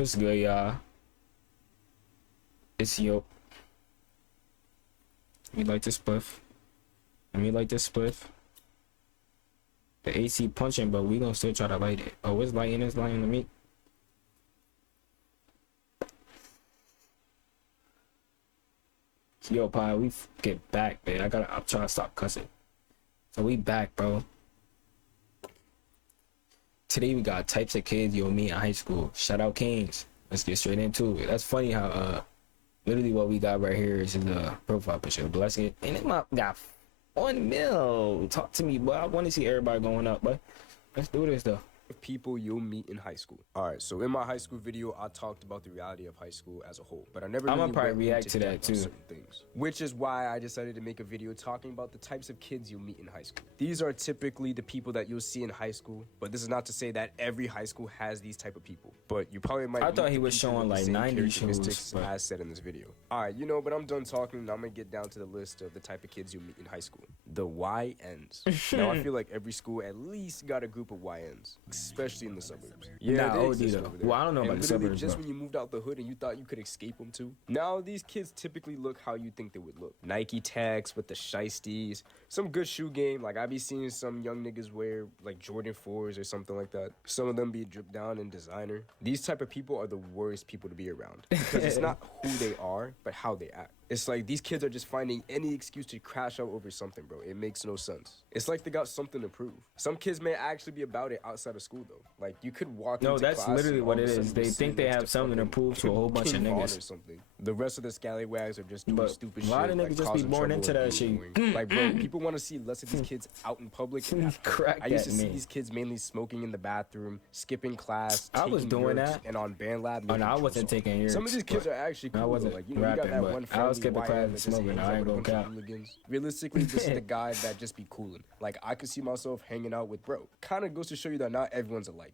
What's good, y'all? It's Yoopa. Me like this spliff. And me like this spliff. The AC punching, but we gonna still try to light it. Oh, it's lighting. It's lighting to me. Yo, Pi, we get back, man. I'm trying to stop cussing. So we back, bro. Today we got types of kids you'll meet in high school. Shout out Kings. Let's get straight into it. That's funny how literally what we got right here is the profile picture. But let's get, and it got 1 mil. Talk to me, boy. I want to see everybody going up, but let's do this though. People you'll meet in high school. All right, so in my high school video, I talked about the reality of high school as a whole, but I never I'm really gonna probably went react into to that depth on too. certain things, which is why I decided to make a video talking about the types of kids you'll meet in high school. These are typically the people that you'll see in high school, but this is not to say that every high school has these type of people. But you probably might. I thought meet he the was people showing with the like same 90 shows, characteristics but as said in this video. All right, but I'm done talking. I'm gonna get down to the list of the type of kids you'll meet in high school. The YNs. Now I feel like every school at least got a group of YNs, especially in the suburbs. Nah, they OD exist though. over there. Well, I don't know And about the literally suburbs, just bro. when you moved out the hood and you thought you could escape them too. Now these kids typically look how you think they would look. Nike tags with the shiesties, some good shoe game. Like I be seeing some young niggas wear like Jordan 4s or something like that. Some of them be dripped down in designer. These type of people are the worst people to be around because it's not who they are, but how they act. It's like these kids are just finding any excuse to crash out over something, bro. It makes no sense. It's like they got something to prove. Some kids may actually be about it outside of school, though. Like, you could walk No, into that's class literally and what all it of a is. sudden They you're think sitting they next have something to fucking prove to a whole bunch of King Von niggas. or something. The rest of the scallywags are just doing But stupid a shit. lot of niggas like just be causing born trouble into and that being shit. annoying. Like, bro, people want to see less of these kids out in public. And have fun. Crack I used that, to see man. these kids mainly smoking in the bathroom, skipping class, I was taking doing yerks, that. and on band lab. Oh, no, making I true wasn't songs. taking Some of yerks, these kids but are actually I cool. wasn't though. Like, you got rapping, that but one I friendly was skipping YN class that just smoking. hangs I out ain't with a gonna bunch of cap. hooligans. Realistically, this is the guy that just be cooling. Like, I could see myself hanging out with bro. Kind of goes to show you that not everyone's alike,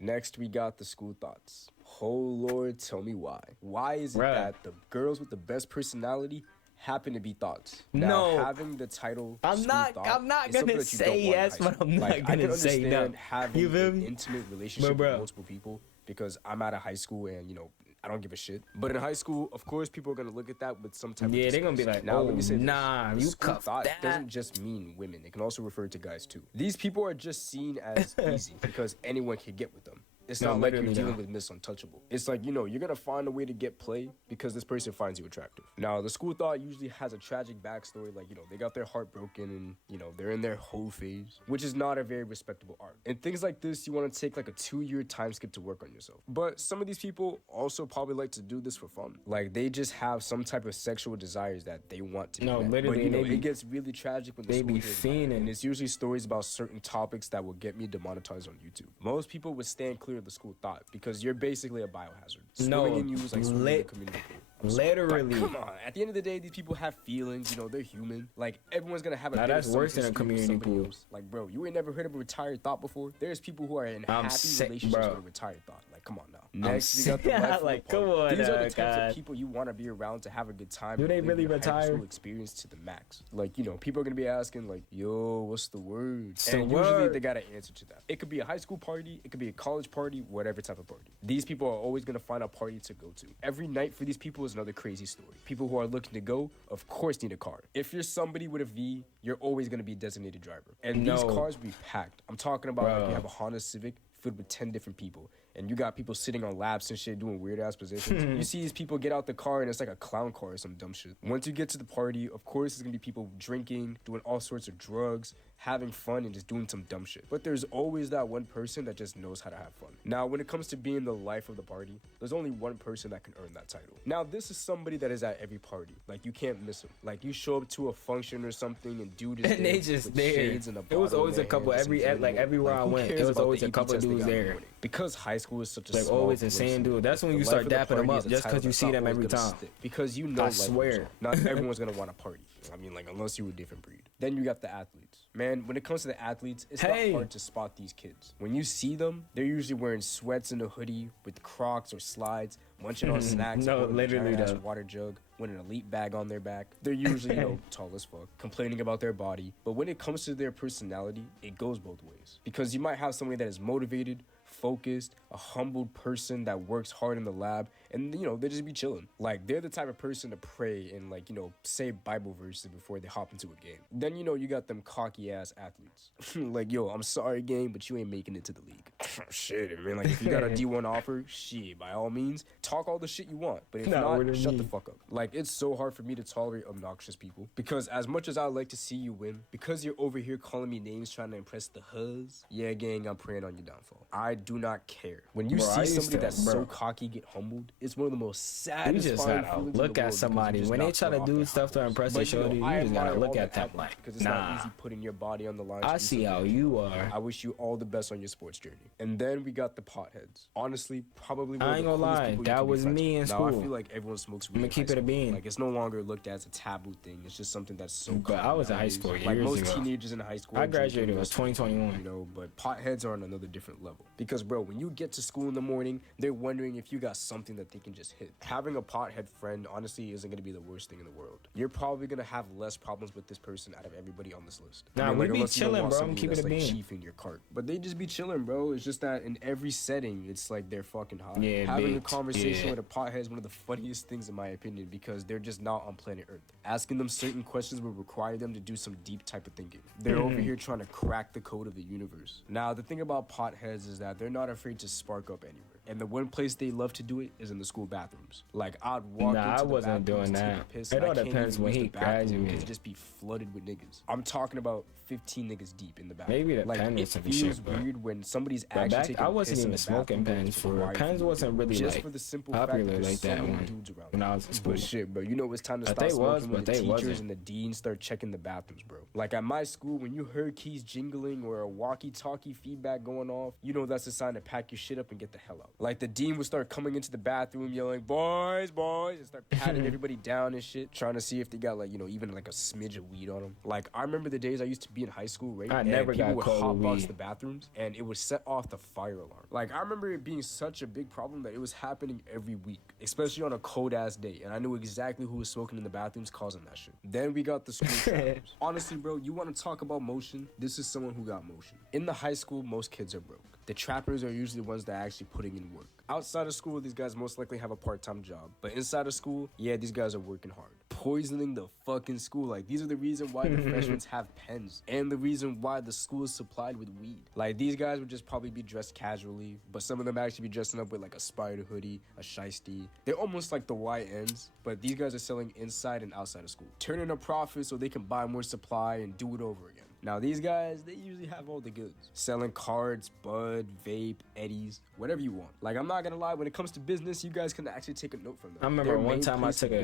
Next, we got the school thoughts. Oh, Lord, tell me why. Why is it Bruh. that the girls with the best personality happen to be thoughts? No. Now, having the title I'm school not thought gonna is something say that you don't want in yes, high but school. I'm not Like, I gonna can say no. understand having You feel an me? intimate relationship bro. with multiple people because I'm out of high school and, I don't give a shit. But in high school, of course, people are going to look at that with some type of Yeah, they're gonna be disgust. like, now, oh, let me say this. nah, The you school cuffed thought that. doesn't just mean women. It can also refer to guys, too. These people are just seen as easy because anyone can get with them. It's No, not like you're literally dealing not. with Miss Untouchable. It's like, you're going to find a way to get play because this person finds you attractive. Now, the school thought usually has a tragic backstory. Like, they got their heart broken and, they're in their whole phase, which is not a very respectable art. And things like this, you want to take like a 2-year time skip to work on yourself. But some of these people also probably like to do this for fun. Like, they just have some type of sexual desires that they want to No, be met. literally, But, they be- it gets really tragic when the they school be hears about it. fiending. And it's usually stories about certain topics that will get me demonetized on YouTube. Most people would stand clear of the school thought because you're basically a biohazard. No, Swimming in you is like swimming in the community pool. I'm sorry. literally. Like, come on. At the end of the day, these people have feelings. They're human. Like, everyone's gonna have a Nah, bit that's of some worse than a history with community somebody pool. else. Like, bro, you ain't never heard of a retired thought before? There's people who are in I'm happy sick, relationships bro. with a retired thought. Like, come on now. Next, we sick. got the life of the Like, party. come on These are now, the types God. of people you want to be around to have a good time. Do and they live really your high retire? school experience to the max. Like, people are gonna be asking, like, yo, what's the word? What's the And usually word? they got an answer to that. It could be a high school party, it could be a college party, whatever type of party. These people are always gonna find a party to go to. Every night for these people is another crazy story. People who are looking to go, of course, need a car. If you're somebody with a V, you're always gonna be a designated driver. And these No. cars be packed. I'm talking about like Bro. you have a Honda Civic filled with 10 different people. And you got people sitting on laps and shit doing weird ass positions. You see these people get out the car and it's like a clown car or some dumb shit. Once you get to the party, of course, there's gonna be people drinking, doing all sorts of drugs, having fun, and just doing some dumb shit. But there's always that one person that just knows how to have fun. Now, when it comes to being the life of the party, there's only one person that can earn that title. Now, this is somebody that is at every party. Like, you can't miss him. Like, you show up to a function or something and dude is And they just with there. shades and a It was bottle in always a their couple hand, just enjoying it. everywhere I who went. cares It was about always the a couple EP test they dudes got in the there. morning? Because high school is such a Like, small always the glimpse same into dude. it. That's when The you life start of the dapping them party up is a just title because you that's see not them always every gonna time. stick. Because I life goes swear. on. Not everyone's gonna want to party. I mean, like, unless you're a different breed. Then you got the athletes. Man, when it comes to the athletes, it's Hey. not hard to spot these kids. When you see them, they're usually wearing sweats and a hoodie with Crocs or slides, munching on snacks, No, holding a literally giant-ass though. water jug, with an elite bag on their back. They're usually, tall as fuck, complaining about their body. But when it comes to their personality, it goes both ways. Because you might have somebody that is motivated, focused, a humbled person that works hard in the lab, and they just be chilling. Like they're the type of person to pray and like say Bible verses before they hop into a game. Then you got them cocky ass athletes. Like, yo, I'm sorry, game, but you ain't making it to the league. Shit, man. Like if you got a D1 offer, shit, by all means, talk all the shit you want. But if not, shut the fuck up. Like it's so hard for me to tolerate obnoxious people because as much as I like to see you win, because you're over here calling me names trying to impress the huzz, yeah, gang, I'm praying on your downfall. I do not care. When you see somebody that's so cocky get humbled, it's one of the most satisfying you just gotta look at somebody when they try to do stuff to impress the shorty. You just gotta look at them like, because it's not easy putting your body on the line. I see how you are. I wish you all the best on your sports journey. And then we got the potheads. Honestly, probably one I ain't gonna lie, that was me in school. Now I feel like everyone smokes weed. I'm gonna keep it a bean. Like it's no longer looked at as a taboo thing. It's just something that's so. But I was in high school years ago. Like most teenagers in high school. I graduated. It was 2021. But potheads are on another different level. Because bro, when you get to school in the morning, they're wondering if you got something that they can just hit. Having a pothead friend honestly isn't gonna be the worst thing in the world. You're probably gonna have less problems with this person out of everybody on this list. Nah, we be chilling, bro. I'm keeping it a bean. Chief in your cart, but they just be chilling, bro. It's just that in every setting, it's like they're fucking hot. Yeah, having a conversation with a pothead is one of the funniest things in my opinion because they're just not on planet Earth. Asking them certain questions will require them to do some deep type of thinking. They're over here trying to crack the code of the universe. Now, the thing about potheads is that they're not afraid to spark up anywhere. And the one place they love to do it is in the school bathrooms. Like, I'd walk into I the wasn't bathroom doing to that. take a piss, It all depends when he graduated. Because just be flooded with niggas. I'm talking about 15 niggas deep in the bathroom. Maybe the pen was some shit, but it feels weird when somebody's actually taking I a wasn't piss even in the smoking bathroom pens for pens wasn't really just like for the simple popular fact that like that when I was in school. But shit, bro, it's time to But stop they was, smoking when but the they teachers wasn't. and the deans start checking the bathrooms, bro. Like at my school, when you heard keys jingling or a walkie-talkie feedback going off, that's a sign to pack your shit up and get the hell out. Like the dean would start coming into the bathroom yelling, boys, and start patting everybody down and shit, trying to see if they got like, even like a smidge of weed on them. Like I remember the days I used to be in high school, right? I and never people got would cold hotbox weed. the bathrooms and it would set off the fire alarm. Like I remember it being such a big problem that it was happening every week, especially on a cold ass day. And I knew exactly who was smoking in the bathrooms causing that shit. Then we got the school trappers. Honestly, bro, you want to talk about motion? This is someone who got motion. In the high school, most kids are broke. The trappers are usually the ones that are actually putting in work. Outside of school, these guys most likely have a part-time job. But inside of school, yeah, these guys are working hard. Poisoning the fucking school. Like, these are the reason why the freshmen have pens. And the reason why the school is supplied with weed. Like, these guys would just probably be dressed casually. But some of them actually be dressing up with, like, a spider hoodie, a shiesty. They're almost like the YNs. But these guys are selling inside and outside of school. Turning a profit so they can buy more supply and do it over again. Now, these guys, they usually have all the goods. Selling cards, bud, vape, eddies, whatever you want. Like, I'm not gonna lie, when it comes to business, you guys can actually take a note from them. I remember one time I took an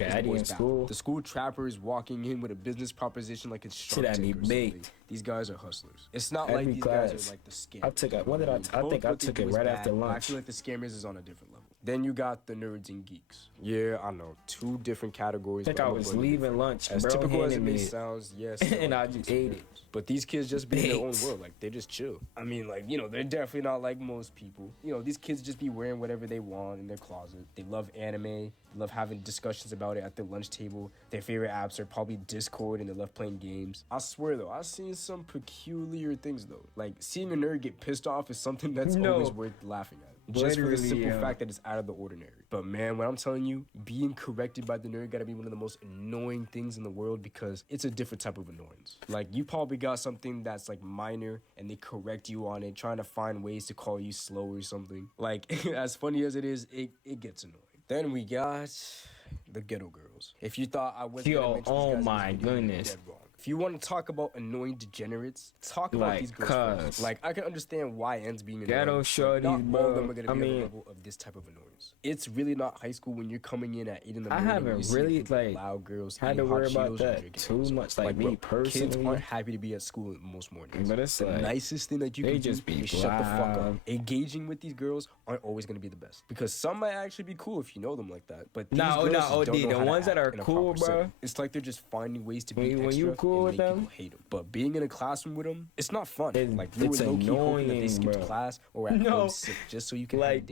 Eddie in school. The school trapper is walking in with a business proposition like it's Shark Tank or something. These guys are hustlers. It's not like these guys are like the scammers. I took it. I think I took it right after lunch. I feel like the scammers is on a different level. Then you got the nerds and geeks. Yeah, I know. Two different categories. I think I was leaving lunch, as bro, typical as it may sound, yes. And I just ate it. But these kids just be in their own world. Like, they just chill. I mean, like, they're definitely not like most people. These kids just be wearing whatever they want in their closet. They love anime. Love having discussions about it at their lunch table. Their favorite apps are probably Discord, and they love playing games. I swear, though, I've seen some peculiar things, though. Like, seeing a nerd get pissed off is something that's always worth laughing at. Just for the simple fact that it's out of the ordinary. But man, when I'm telling you, being corrected by the nerd gotta be one of the most annoying things in the world because it's a different type of annoyance. Like, you probably got something that's like minor and they correct you on it, trying to find ways to call you slow or something. Like, as funny as it is, it gets annoying. Then we got the ghetto girls. If you thought I wasn't gonna mention these guys, oh my goodness. Dead wrong. If you want to talk about annoying degenerates, talk about these girls first. Like, I can understand why ends being annoying. Ghetto shorties, not all of them are going to be on the level of this type of annoyance. It's really not high school when you're coming in at 8 in the morning. I haven't really, like, loud girls had to worry about that too much. Like, me personally. Kids aren't happy to be at school most mornings. But it's the like, nicest thing that you can just do be is shut the fuck up. Engaging with these girls aren't always going to be the best. Because some might actually be cool if you know them like that. But these girls don't know the ones that are in a cool, proper bro. setting. It's like they're just finding ways to be when extra you cool and with make them, people hate them. But being in a classroom with them, it's not fun. Like, you it's were low-key hoping that they skipped bro. class or at home sick just so you can have a date.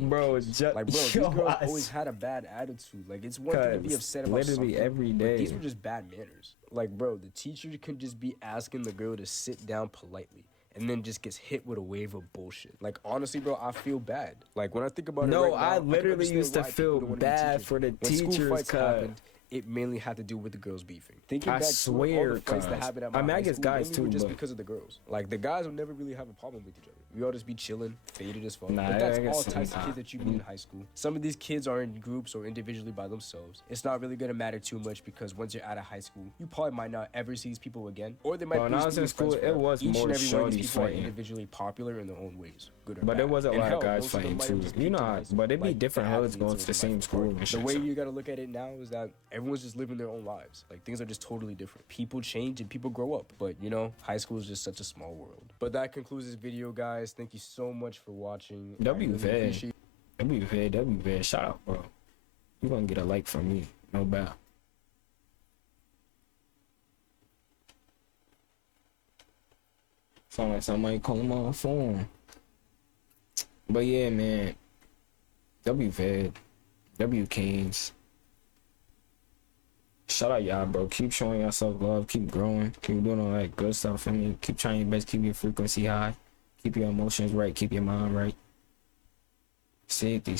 These girls always had a bad attitude. Like, it's one thing to be upset about literally something, every but day. these were just bad manners. Like, bro, the teacher could just be asking the girl to sit down politely. and then just gets hit with a wave of bullshit. Like, honestly, bro, I feel bad. Like, when I think about it No, right now, I can literally understand used to why people feel don't wanna be bad teachers. for the When school teachers, fights cuz. happened, it mainly had to do with the girls beefing. Thinking I back to it, all swear, the fights that cuz. happened at I my mean, I high guess school guys mainly too, were just but- because of the girls. Like, the guys would never really have a problem with each other. We all just be chilling, faded as fuck. Nah, But that's I all guess types of nah. kids that you meet in high school. Some of these kids are in groups or individually by themselves. It's not really gonna matter too much because once you're out of high school, you probably might not ever see these people again, or they might Well, be when I was in your friends school, it forever. was Each more and every one of these shorties people are fighting. individually popular in their own ways, good or But bad. there was a And lot of hell, guys most of them fighting might have too. just You peaked know in how- high school. but it be Like, different the hoods going athletes to the or same life school party. and The shit, way so- you gotta look at it now is that everyone's just living their own lives. Like, things are just totally different. People change and people grow up. But, you know, high school is just such a small world. But that concludes this video, guys. Thank you so much for watching. I really appreciate WV. Shout out, bro. You gonna get a like from me, no doubt. Sound like somebody calling my phone. But yeah, man. W Kings. Shout out y'all, bro. Keep showing yourself love. Keep growing. Keep doing all that good stuff for me. Keep trying your best. Keep your frequency high. Keep your emotions right. Keep your mind right. Safety.